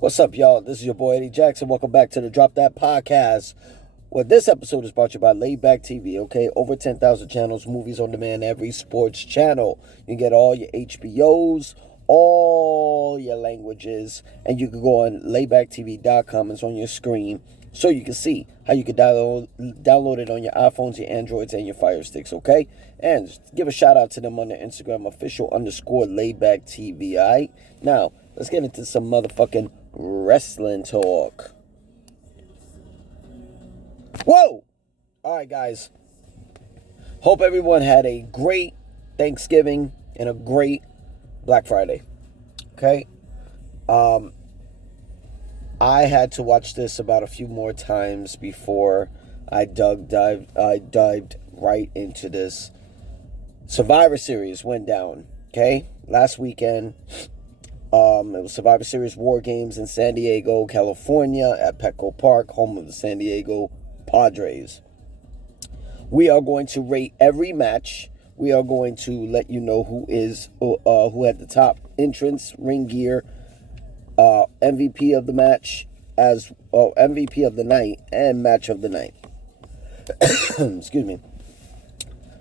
What's up, y'all? This is your boy Eddie Jackson. Welcome back to the Drop That Podcast. Well, this episode is brought to you by Laidback TV, okay? Over 10,000 channels, movies on demand, every sports channel. You can get all your HBOs, all your languages, and you can go on laidbacktv.com. It's on your screen, so you can see how you can download it on your iPhones, your Androids, and your Fire Sticks, okay? And give a shout out to them on their Instagram, official_laidbacktv, all right? Now, let's get into some motherfucking wrestling talk. Whoa! Alright, guys. Hope everyone had a great Thanksgiving and a great Black Friday. Okay? I had to watch this about a few more times before I dived right into this. Survivor Series went down. Okay? Last weekend. It was Survivor Series Wargames in San Diego, California, at Petco Park, home of the San Diego Padres. We are going to rate every match. We are going to let you know who had the top entrance, ring gear, MVP of the match, MVP of the night, and match of the night. Excuse me.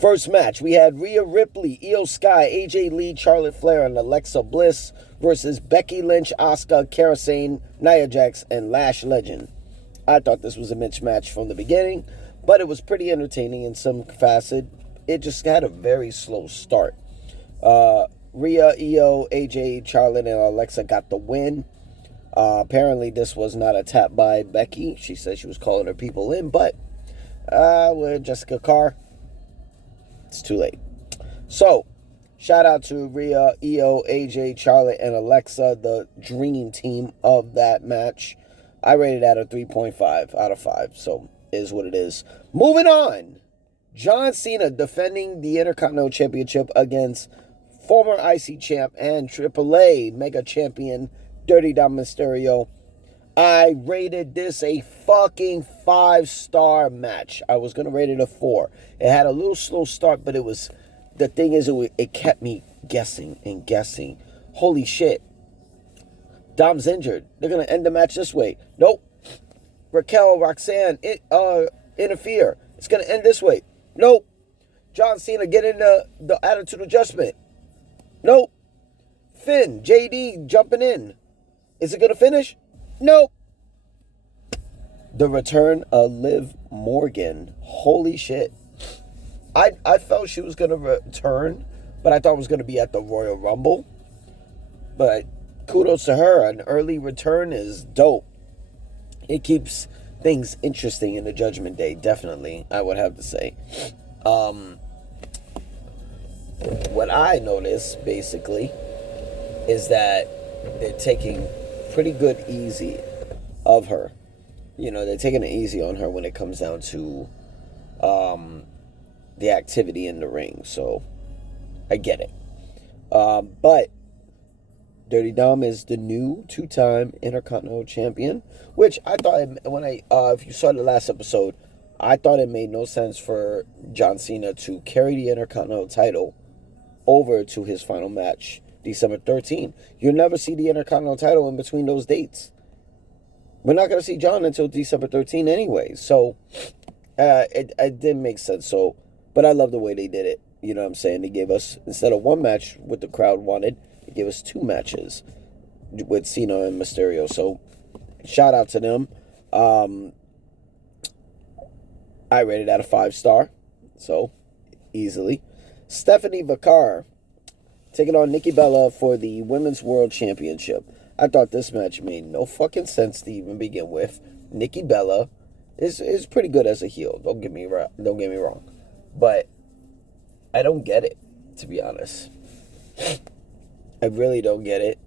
First match, we had Rhea Ripley, Io Sky, AJ Lee, Charlotte Flair, and Alexa Bliss versus Becky Lynch, Asuka, Kairi Sane, Nia Jax, and Lash Legend. I thought this was a mismatch from the beginning, but it was pretty entertaining in some facet. It just had a very slow start. Rhea, Io, AJ, Charlotte, and Alexa got the win. Apparently, this was not a tap by Becky. She said she was calling her people in, but with Jessica Carr, it's too late. So, shout out to Rhea, Io, AJ, Charlotte, and Alexa, the dream team of that match. I rated at a 3.5 out of 5, so is what it is. Moving on. John Cena defending the Intercontinental Championship against former IC champ and AAA Mega Champion Dirty Dom Mysterio. I rated this a fucking 5-star match. I was going to rate it a 4. It had a little slow start, but the thing is, it kept me guessing and guessing. Holy shit. Dom's injured. They're going to end the match this way. Nope. Roxanne, interfere. It's going to end this way. Nope. John Cena get in the attitude adjustment. Nope. Finn, JD jumping in. Is it going to finish? Nope. The return of Liv Morgan. Holy shit. I felt she was going to return, but I thought it was going to be at the Royal Rumble. But kudos to her. An early return is dope. It keeps things interesting in the Judgment Day, definitely, I would have to say. What I noticed, basically, is that they're taking pretty good easy of her. You know, they're taking it easy on her when it comes down to the activity in the ring. So, I get it. But Dirty Dom is the new 2-time Intercontinental Champion, which I thought, if you saw the last episode, I thought it made no sense for John Cena to carry the Intercontinental title over to his final match, December 13th. You'll never see the Intercontinental title in between those dates. We're not going to see John until December 13th anyway, so it didn't make sense. So, but I love the way they did it. You know what I'm saying? They gave us, instead of one match what the crowd wanted, they gave us 2 matches with Cena and Mysterio. So, shout out to them. I rated at a 5-star. So, easily. Stephanie Vacar taking on Nikki Bella for the Women's World Championship. I thought this match made no fucking sense to even begin with. Nikki Bella is pretty good as a heel. Don't get me wrong. But I don't get it, to be honest. I really don't get it.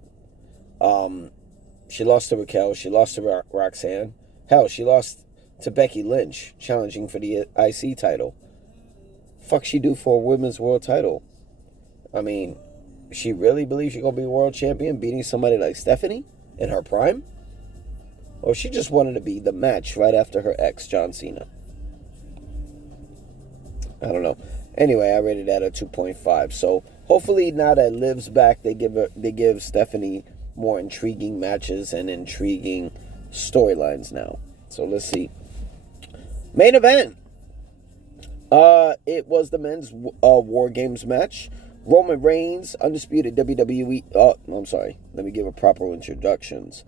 She lost to Raquel. She lost to Roxanne. Hell, she lost to Becky Lynch, challenging for the IC title. Fuck she do for a women's world title? I mean, she really believes she's going to be world champion, beating somebody like Stephanie in her prime? Or she just wanted to be the match right after her ex, John Cena? I don't know. Anyway, I rated that a 2.5. So hopefully now that Liv's back, they give Stephanie more intriguing matches and intriguing storylines now. So let's see. Main event. It was the men's War Games match. Roman Reigns, undisputed WWE. I'm sorry. Let me give a proper introductions.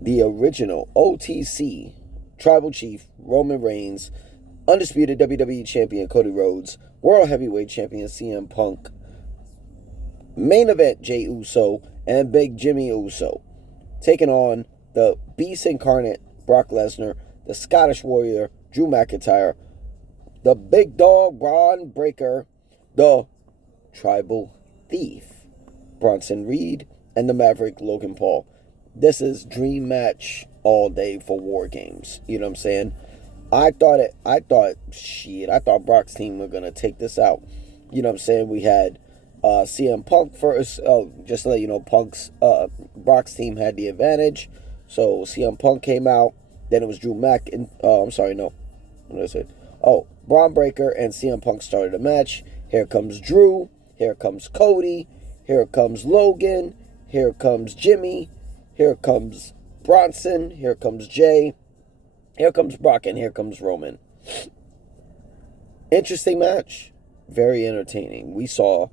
The original OTC Tribal Chief Roman Reigns, undisputed WWE Champion Cody Rhodes, World Heavyweight Champion CM Punk, main event Jey Uso and Big Jimmy Uso, taking on the Beast Incarnate Brock Lesnar, the Scottish Warrior Drew McIntyre, the Big Dog Braun Breaker, the Tribal Thief Bronson Reed, and the Maverick Logan Paul. This is dream match all day for War Games. You know what I'm saying? I thought Brock's team were gonna take this out. You know what I'm saying? We had CM Punk first. Just to let you know, Brock's team had the advantage. So CM Punk came out. Then it was Drew Mac and I'm sorry, no. What did I say? Oh, Braun Breaker and CM Punk started a match. Here comes Drew. Here comes Cody. Here comes Logan. Here comes Jimmy. Here comes Bronson. Here comes Jay. Here comes Brock, and here comes Roman. Interesting match. Very entertaining. We saw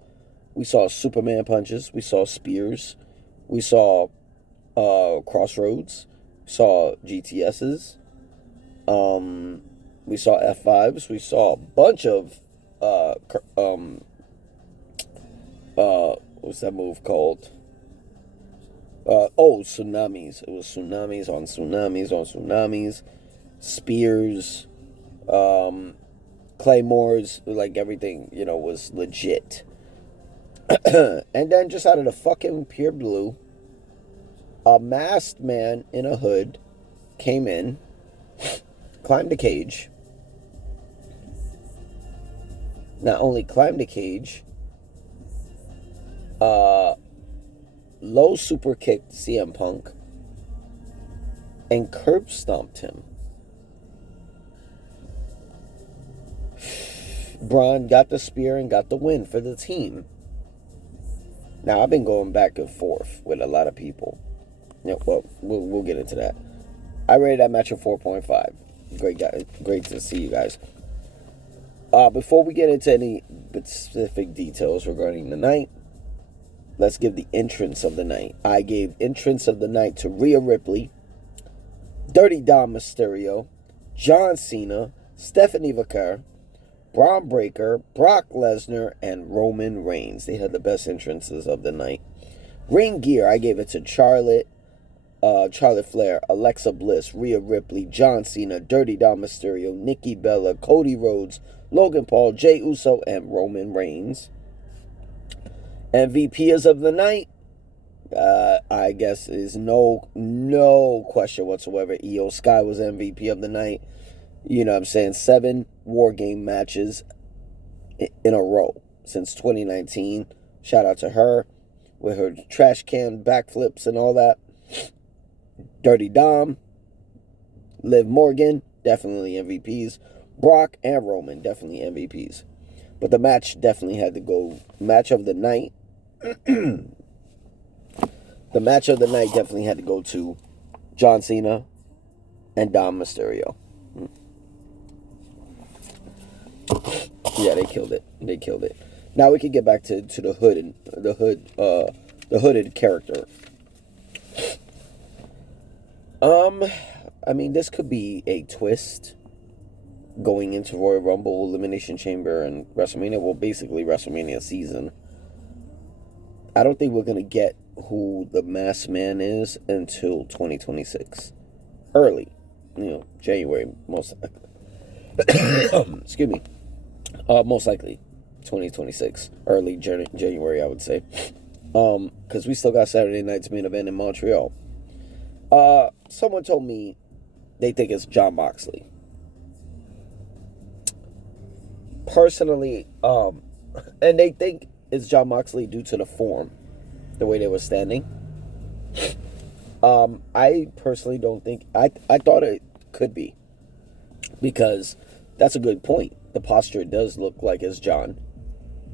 Superman punches. We saw spears. We saw crossroads. We saw GTSs. We saw F5s. We saw a bunch of what's that move called? Tsunamis. It was tsunamis on tsunamis on tsunamis. Spears, claymores, like everything, was legit. And then just out of the fucking pure blue, a masked man in a hood came in, climbed the cage. Not only climbed the cage, low super kicked CM Punk and curb stomped him. Braun got the spear and got the win for the team. Now, I've been going back and forth with a lot of people. Yeah, well, we'll get into that. I rated that match a 4.5. Great to see you guys. Before we get into any specific details regarding the night, let's give the entrance of the night. I gave entrance of the night to Rhea Ripley, Dirty Dom Mysterio, John Cena, Stephanie Vaquer, Braun Breaker, Brock Lesnar, and Roman Reigns. They had the best entrances of the night. Ring gear, I gave it to Charlotte Flair, Alexa Bliss, Rhea Ripley, John Cena, Dirty Dom Mysterio, Nikki Bella, Cody Rhodes, Logan Paul, Jey Uso, and Roman Reigns. MVPs of the night, I guess is no question whatsoever. Io Sky was MVP of the night. You know what I'm saying? 7 War Game matches in a row since 2019. Shout out to her with her trash can backflips and all that. Dirty Dom, Liv Morgan, definitely MVPs. Brock and Roman, definitely MVPs. But the match definitely had to go. Match of the night. The match of the night definitely had to go to John Cena and Dom Mysterio. Yeah, they killed it. Now we can get back to the hood and the hooded character. I mean, this could be a twist going into Royal Rumble, Elimination Chamber, and WrestleMania. Well, basically WrestleMania season. I don't think we're gonna get who the masked man is until 2026, early, January most likely. Excuse me. Most likely 2026, early January, I would say. Because we still got Saturday night's main event in Montreal. Someone told me they think it's Jon Moxley. Personally, and they think it's Jon Moxley due to the form, the way they were standing. I personally don't think, I thought it could be, because that's a good point. The posture does look like it's John,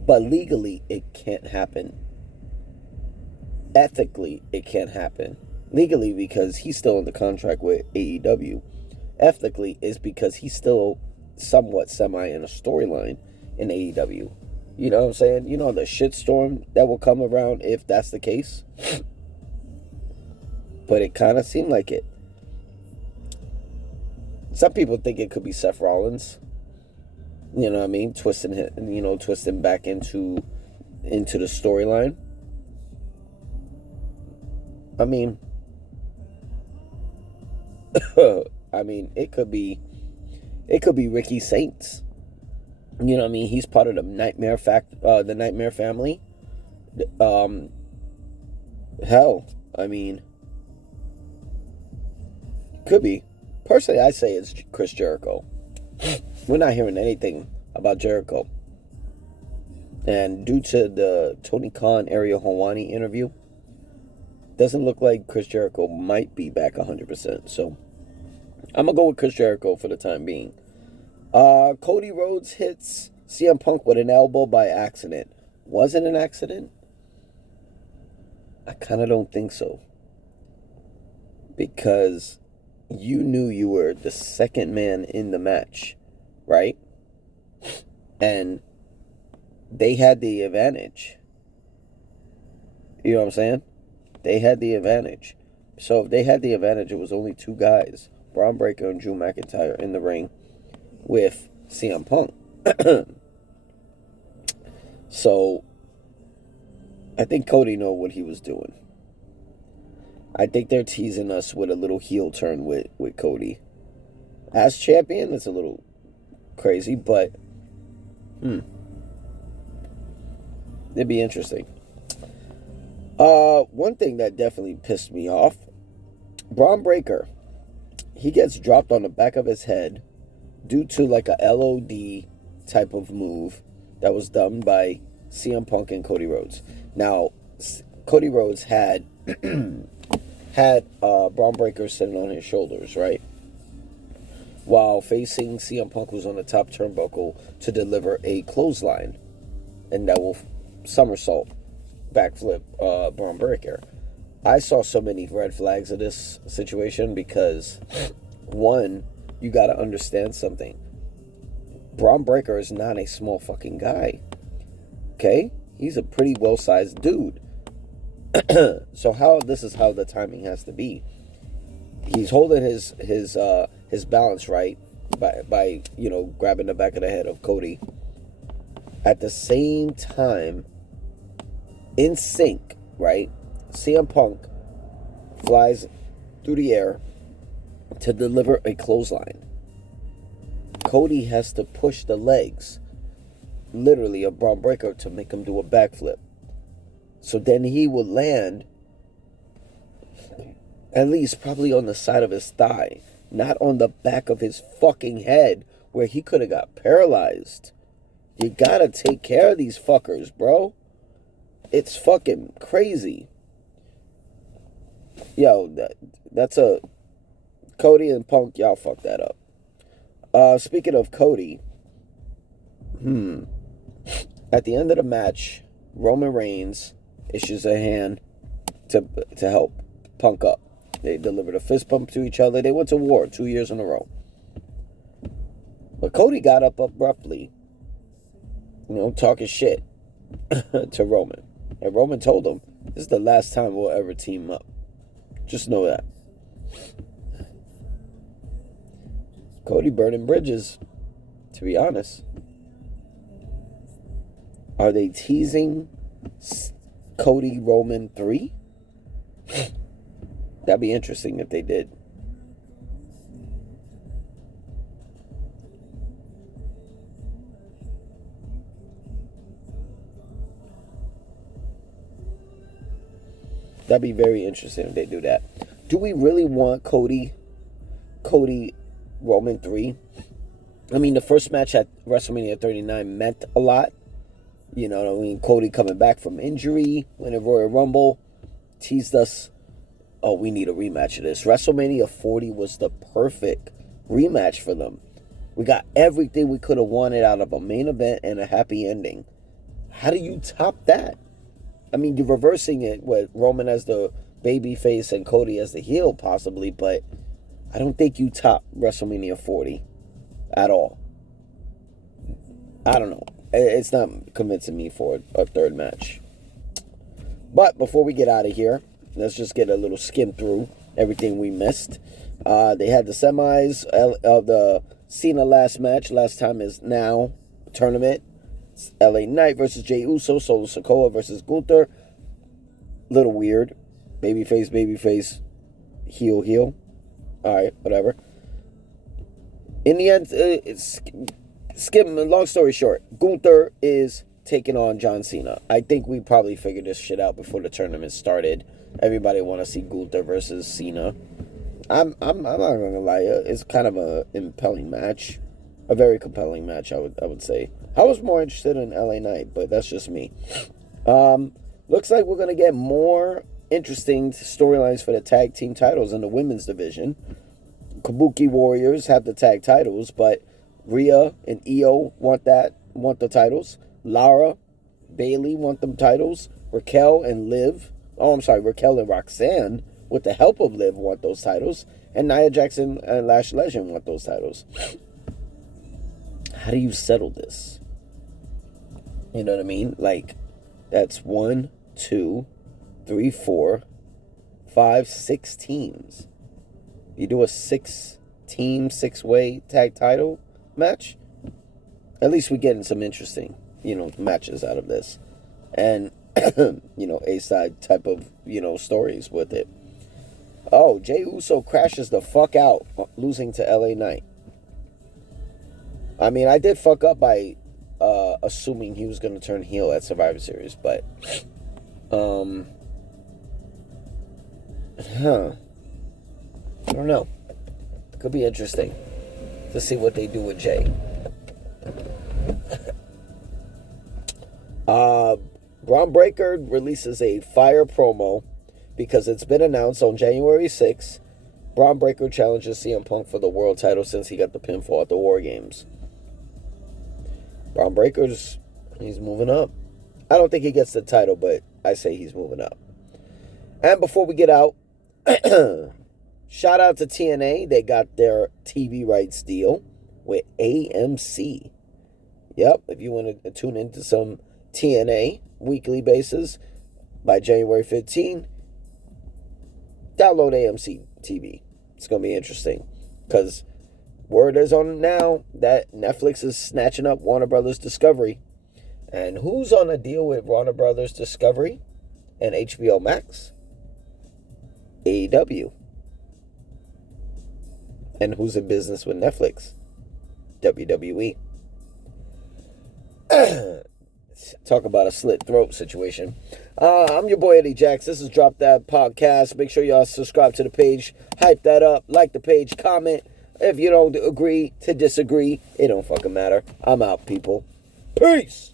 but legally it can't happen. Ethically, it can't happen. Legally, because he's still under contract with AEW. Ethically, is because he's still somewhat semi in a storyline in AEW. You know what I'm saying? You know the shitstorm that will come around if that's the case? But it kind of seemed like it. Some people think it could be Seth Rollins. You know what I mean? Twisting back into the storyline. I mean, it could be Ricky Saints. You know what I mean? He's part of the Nightmare family. Hell, I mean, could be. Personally, I say it's Chris Jericho. We're not hearing anything about Jericho. And due to the Tony Khan, Ariel Helwani interview, doesn't look like Chris Jericho might be back 100%. So I'm going to go with Chris Jericho for the time being. Cody Rhodes hits CM Punk with an elbow by accident. Was it an accident? I kind of don't think so. Because you knew you were the second man in the match, right? And they had the advantage. You know what I'm saying? They had the advantage. So if they had the advantage, it was only two guys, Braun Breaker and Drew McIntyre, in the ring with CM Punk. So I think Cody knew what he was doing. I think they're teasing us with a little heel turn with Cody. As champion, it's a little crazy, but it'd be interesting. One thing that definitely pissed me off, Braun Breaker, he gets dropped on the back of his head due to like a LOD type of move that was done by CM Punk and Cody Rhodes. Now, Cody Rhodes had Braun Breaker sitting on his shoulders, right? While facing CM Punk, was on the top turnbuckle to deliver a clothesline, and that will somersault, backflip Braun Breaker. I saw so many red flags of this situation because, one, you got to understand something. Braun Breaker is not a small fucking guy. Okay? He's a pretty well-sized dude. So this is how the timing has to be. He's holding his balance right by grabbing the back of the head of Cody. At the same time, in sync, right? CM Punk flies through the air to deliver a clothesline. Cody has to push the legs, literally, of Braun Breaker to make him do a backflip. So then he will land at least probably on the side of his thigh, not on the back of his fucking head where he could have got paralyzed. You gotta take care of these fuckers, bro. It's fucking crazy. Yo, that's a... Cody and Punk, y'all fucked that up. Speaking of Cody, at the end of the match, Roman Reigns issues a hand to help Punk up. They delivered a fist bump to each other. They went to war 2 years in a row. But Cody got up abruptly, talking shit to Roman. And Roman told him, this is the last time we'll ever team up. Just know that. Cody burning bridges, to be honest. Are they teasing Cody Roman 3? That'd be interesting if they did. That'd be very interesting if they do that. Do we really want Cody Roman 3? I mean, the first match at WrestleMania 39 meant a lot. You know what I mean? Cody coming back from injury, winning Royal Rumble, teased us, oh, we need a rematch of this. WrestleMania 40 was the perfect rematch for them. We got everything we could have wanted out of a main event and a happy ending. How do you top that? I mean, you're reversing it with Roman as the baby face and Cody as the heel, possibly, but I don't think you top WrestleMania 40 at all. I don't know. It's not convincing me for a third match. But before we get out of here, let's just get a little skim through everything we missed. They had the semis of the Cena last time is now tournament. It's LA Knight versus Jey Uso, Solo Sikoa versus Gunther. Little weird. Babyface, heel. Alright, whatever. In the end, long story short, Gunther is taking on John Cena. I think we probably figured this shit out before the tournament started. Everybody want to see Gunther versus Cena. I'm not gonna lie, it's kind of a compelling match, a very compelling match. I would say. I was more interested in LA Knight, but that's just me. Looks like we're gonna get more interesting storylines for the tag team titles in the women's division. Kabuki Warriors have the tag titles, but Rhea and Io want the titles. Lara, Bailey want them titles. Raquel and Roxanne, with the help of Liv, want those titles. And Nia Jackson and Lash Legend want those titles. How do you settle this? You know what I mean? Like, that's 1, 2, 3, 4, 5, 6 teams. You do a 6-team, 6-way tag title match? At least we're getting some interesting, matches out of this. And, A-side type of, stories with it. Oh, Jey Uso crashes the fuck out, losing to LA Knight. I mean, I did fuck up by assuming he was going to turn heel at Survivor Series, but, I don't know. Could be interesting to see what they do with Jey. Braun Breaker releases a fire promo because it's been announced on January 6th. Braun Breaker challenges CM Punk for the world title since he got the pinfall at the Wargames. Braun Breaker's, he's moving up. I don't think he gets the title, but I say he's moving up. And before we get out, shout out to TNA. They got their TV rights deal with AMC. Yep, if you want to tune into some TNA weekly basis by January 15, download AMC TV. It's going to be interesting because word is on now that Netflix is snatching up Warner Brothers Discovery. And who's on a deal with Warner Brothers Discovery and HBO Max? AEW. And who's in business with Netflix? WWE. Talk about a slit throat situation. I'm your boy Eddie Jax. This is Drop That Podcast. Make sure y'all subscribe to the page. Hype that up. Like the page. Comment. If you don't agree to disagree, it don't fucking matter. I'm out, people. Peace.